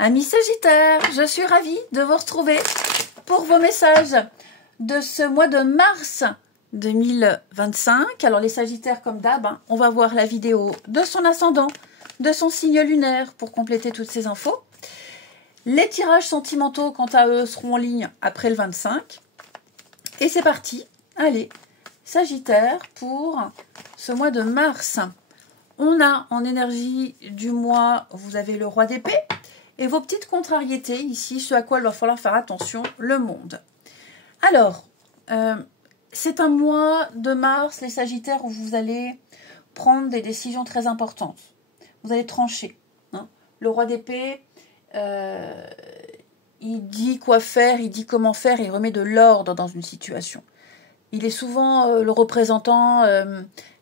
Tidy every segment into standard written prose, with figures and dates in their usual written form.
Amis Sagittaires, je suis ravie de vous retrouver pour vos messages de ce mois de mars 2025. Alors les Sagittaires, comme d'hab, on va voir la vidéo de son ascendant, de son signe lunaire pour compléter toutes ces infos. Les tirages sentimentaux, quant à eux, seront en ligne après le 25. Et c'est parti. Allez, Sagittaire, pour ce mois de mars. On a en énergie du mois, vous avez le roi d'épée. Et vos petites contrariétés ici, ce à quoi il va falloir faire attention, le monde. Alors, c'est un mois de mars, les Sagittaires, où vous allez prendre des décisions très importantes. Vous allez trancher. Hein. Le roi d'épée, il dit quoi faire, il dit comment faire, il remet de l'ordre dans une situation. Il est souvent le représentant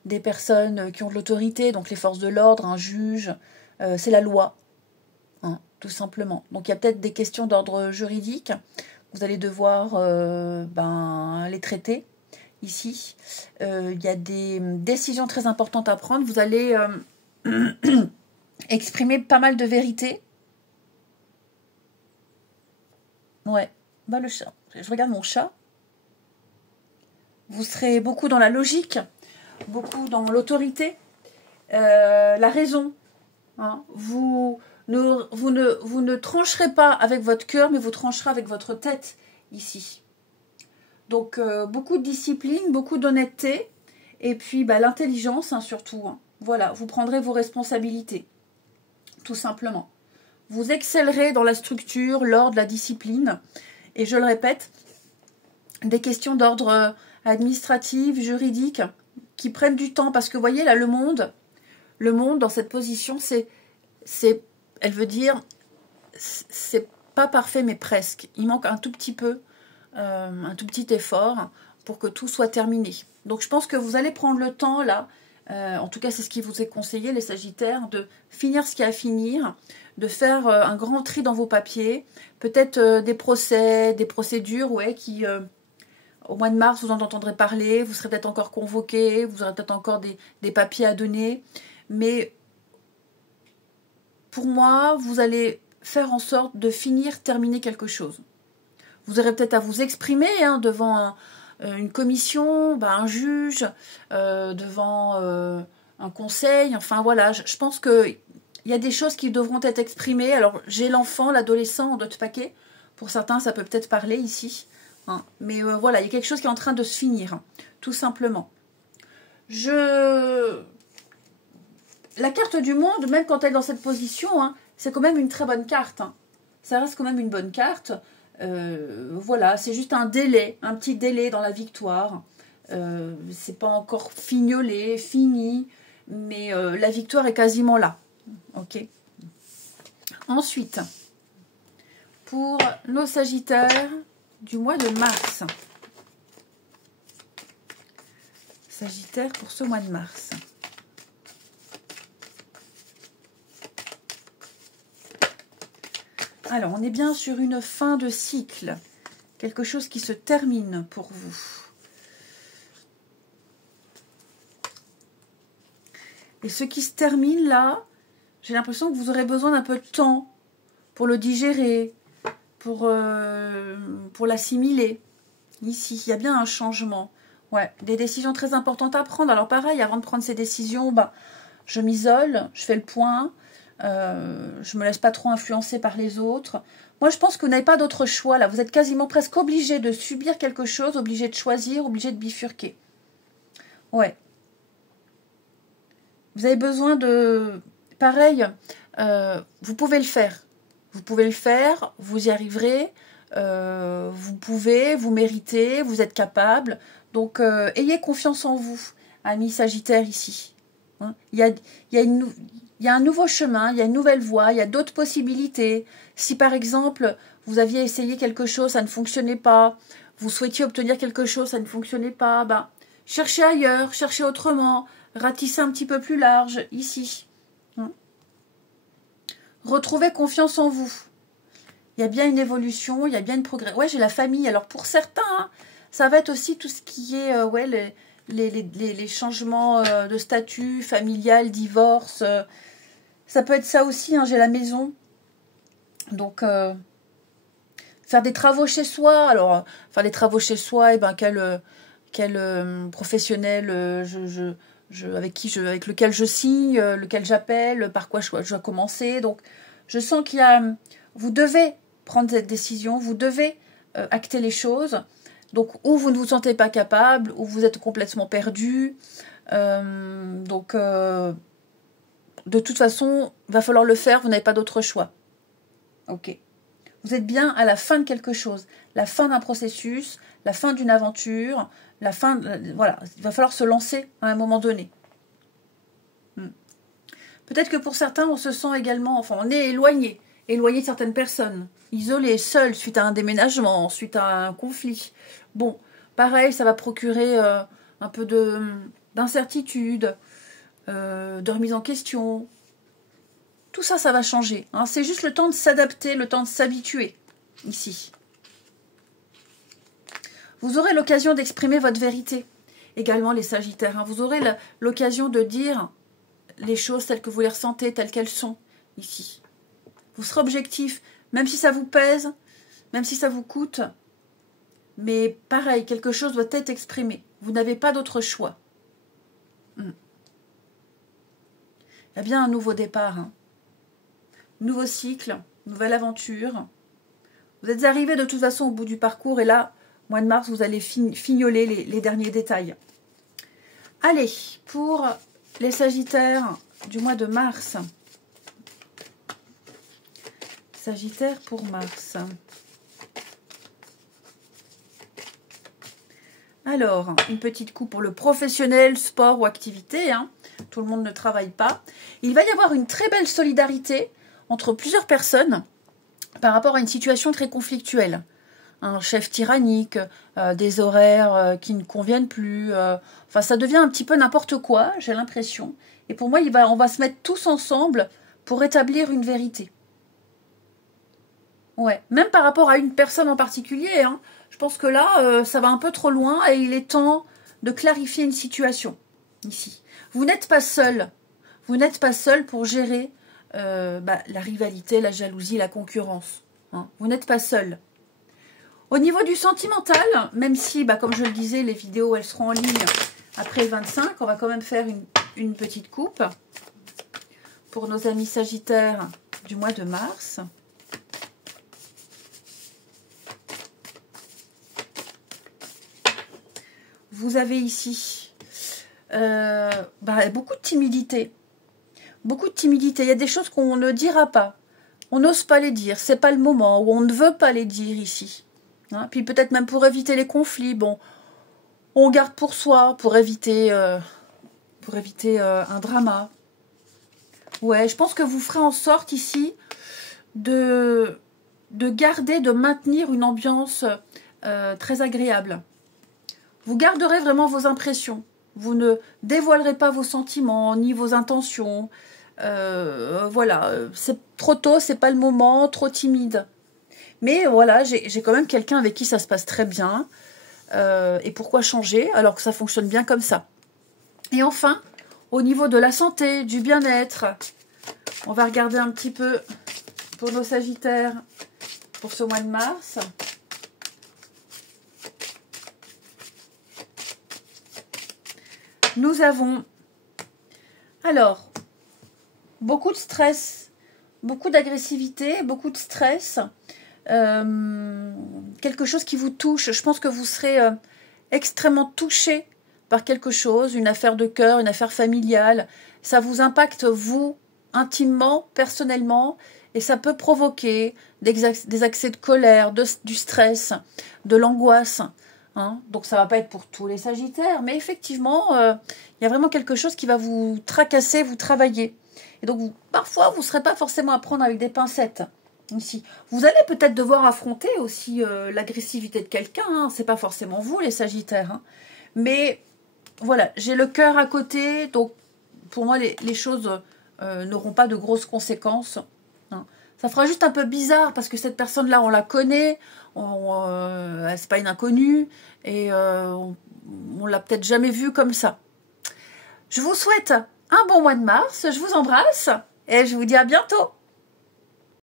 des personnes qui ont de l'autorité, donc les forces de l'ordre, un juge, c'est la loi. Hein, tout simplement. Donc il y a peut-être des questions d'ordre juridique. Vous allez devoir les traiter ici. Il y a des décisions très importantes à prendre. Vous allez exprimer pas mal de vérité. Ouais, le chat. Je regarde mon chat. Vous serez beaucoup dans la logique, beaucoup dans l'autorité, la raison. Hein, vous ne trancherez pas avec votre cœur, mais vous trancherez avec votre tête ici. Donc, beaucoup de discipline, beaucoup d'honnêteté, et puis l'intelligence surtout. Hein. Voilà, vous prendrez vos responsabilités, tout simplement. Vous excellerez dans la structure, l'ordre, la discipline, et je le répète, des questions d'ordre administratif, juridique, qui prennent du temps, parce que vous voyez là, le monde dans cette position, elle veut dire, c'est pas parfait, mais presque. Il manque un tout petit peu, un tout petit effort pour que tout soit terminé. Donc, je pense que vous allez prendre le temps, là, en tout cas, c'est ce qui vous est conseillé, les Sagittaires, de finir ce qu'il y a à finir, de faire un grand tri dans vos papiers, peut-être des procès, des procédures, ouais, qui, au mois de mars, vous en entendrez parler, vous serez peut-être encore convoqué, vous aurez peut-être encore des papiers à donner, mais pour moi, vous allez faire en sorte de terminer quelque chose. Vous aurez peut-être à vous exprimer devant une commission, un juge, devant un conseil. Enfin voilà, je pense qu'il y a des choses qui devront être exprimées. Alors j'ai l'enfant, l'adolescent en d'autres paquets. Pour certains, ça peut peut-être parler ici. Hein. Mais voilà, il y a quelque chose qui est en train de se finir, tout simplement. La carte du monde, même quand elle est dans cette position, c'est quand même une très bonne carte. Hein. Ça reste quand même une bonne carte. Voilà, c'est juste un délai, un petit délai dans la victoire. C'est pas encore fignolé, fini, mais la victoire est quasiment là. Ok. Ensuite, pour nos Sagittaires du mois de mars. Sagittaire pour ce mois de mars. Alors, on est bien sur une fin de cycle. Quelque chose qui se termine pour vous. Et ce qui se termine là, j'ai l'impression que vous aurez besoin d'un peu de temps pour le digérer, pour l'assimiler. Ici, il y a bien un changement. Ouais, des décisions très importantes à prendre. Alors pareil, avant de prendre ces décisions, je m'isole, je fais le point. Je me laisse pas trop influencer par les autres. Moi, je pense que vous n'avez pas d'autre choix, là. Vous êtes quasiment presque obligé de subir quelque chose, obligé de choisir, obligé de bifurquer. Ouais. Vous avez besoin de... Pareil, vous pouvez le faire. Vous pouvez le faire, vous y arriverez. Vous pouvez, vous méritez, vous êtes capable. Donc, ayez confiance en vous, amis Sagittaires, ici. Hein, il y a un nouveau chemin, il y a une nouvelle voie, il y a d'autres possibilités. Si par exemple, vous aviez essayé quelque chose, ça ne fonctionnait pas, vous souhaitiez obtenir quelque chose, ça ne fonctionnait pas, cherchez ailleurs, cherchez autrement, ratissez un petit peu plus large, ici. Retrouvez confiance en vous. Il y a bien une évolution, il y a bien une progrès. Ouais, j'ai la famille. Alors pour certains, ça va être aussi tout ce qui est les changements de statut, familial, divorce. Ça peut être ça aussi, j'ai la maison. Donc, faire des travaux chez soi. Alors, faire des travaux chez soi, et ben quel professionnel avec lequel je signe, lequel j'appelle, par quoi je dois commencer. Donc, je sens qu'il y a... Vous devez prendre cette décision, vous devez acter les choses. Donc, ou vous ne vous sentez pas capable, ou vous êtes complètement perdu. De toute façon, il va falloir le faire, vous n'avez pas d'autre choix. Ok. Vous êtes bien à la fin de quelque chose, la fin d'un processus, la fin d'une aventure, la fin... voilà, il va falloir se lancer à un moment donné. Peut-être que pour certains, on se sent également... Enfin, on est éloigné de certaines personnes, isolé, seul, suite à un déménagement, suite à un conflit. Bon, pareil, ça va procurer un peu d'incertitude, de remise en question. Tout ça, ça va changer. Hein. C'est juste le temps de s'adapter, le temps de s'habituer, ici. Vous aurez l'occasion d'exprimer votre vérité. Également, les Sagittaires. Hein. Vous aurez l'occasion de dire les choses telles que vous les ressentez, telles qu'elles sont, ici. Vous serez objectif, même si ça vous pèse, même si ça vous coûte. Mais pareil, quelque chose doit être exprimé. Vous n'avez pas d'autre choix. Il y a bien un nouveau départ, hein. Nouveau cycle, nouvelle aventure. Vous êtes arrivé de toute façon au bout du parcours et là, mois de mars, vous allez fignoler les derniers détails. Allez, pour les Sagittaires du mois de mars. Sagittaire pour mars. Alors, une petite coupe pour le professionnel, sport ou activité. Hein. Tout le monde ne travaille pas. Il va y avoir une très belle solidarité entre plusieurs personnes par rapport à une situation très conflictuelle. Un chef tyrannique, des horaires qui ne conviennent plus. Enfin, ça devient un petit peu n'importe quoi, j'ai l'impression. Et pour moi, on va se mettre tous ensemble pour établir une vérité. Ouais, même par rapport à une personne en particulier. Hein. Je pense que là, ça va un peu trop loin et il est temps de clarifier une situation ici. Vous n'êtes pas seul. Vous n'êtes pas seul pour gérer la rivalité, la jalousie, la concurrence. Hein. Vous n'êtes pas seul. Au niveau du sentimental, même si, comme je le disais, les vidéos, elles seront en ligne après le 25, on va quand même faire une petite coupe pour nos amis Sagittaires du mois de mars. Vous avez ici beaucoup de timidité. Beaucoup de timidité. Il y a des choses qu'on ne dira pas. On n'ose pas les dire. C'est pas le moment. Ou on ne veut pas les dire ici. Hein, puis peut-être même pour éviter les conflits. Bon, on garde pour soi, pour éviter un drama. Ouais, je pense que vous ferez en sorte ici de garder, de maintenir une ambiance très agréable. Vous garderez vraiment vos impressions. Vous ne dévoilerez pas vos sentiments, ni vos intentions. Voilà, c'est trop tôt, c'est pas le moment, trop timide. Mais voilà, j'ai quand même quelqu'un avec qui ça se passe très bien. Et pourquoi changer alors que ça fonctionne bien comme ça? Et enfin, au niveau de la santé, du bien-être, on va regarder un petit peu pour nos Sagittaires pour ce mois de mars. Nous avons, alors, beaucoup de stress, beaucoup d'agressivité, beaucoup de stress, quelque chose qui vous touche. Je pense que vous serez extrêmement touché par quelque chose, une affaire de cœur, une affaire familiale. Ça vous impacte, vous, intimement, personnellement, et ça peut provoquer des accès de colère, du stress, de l'angoisse. Hein, donc ça va pas être pour tous les Sagittaires, mais effectivement, il y a vraiment quelque chose qui va vous tracasser, vous travailler. Et donc parfois, vous ne serez pas forcément à prendre avec des pincettes. Ici. Vous allez peut-être devoir affronter aussi l'agressivité de quelqu'un. Hein, c'est pas forcément vous, les Sagittaires. Hein, mais voilà, j'ai le cœur à côté, donc pour moi, les choses n'auront pas de grosses conséquences. Hein. Ça fera juste un peu bizarre parce que cette personne-là, on la connaît. C'est pas une inconnue et on l'a peut-être jamais vue comme ça. Je vous souhaite un bon mois de mars, je vous embrasse et je vous dis à bientôt.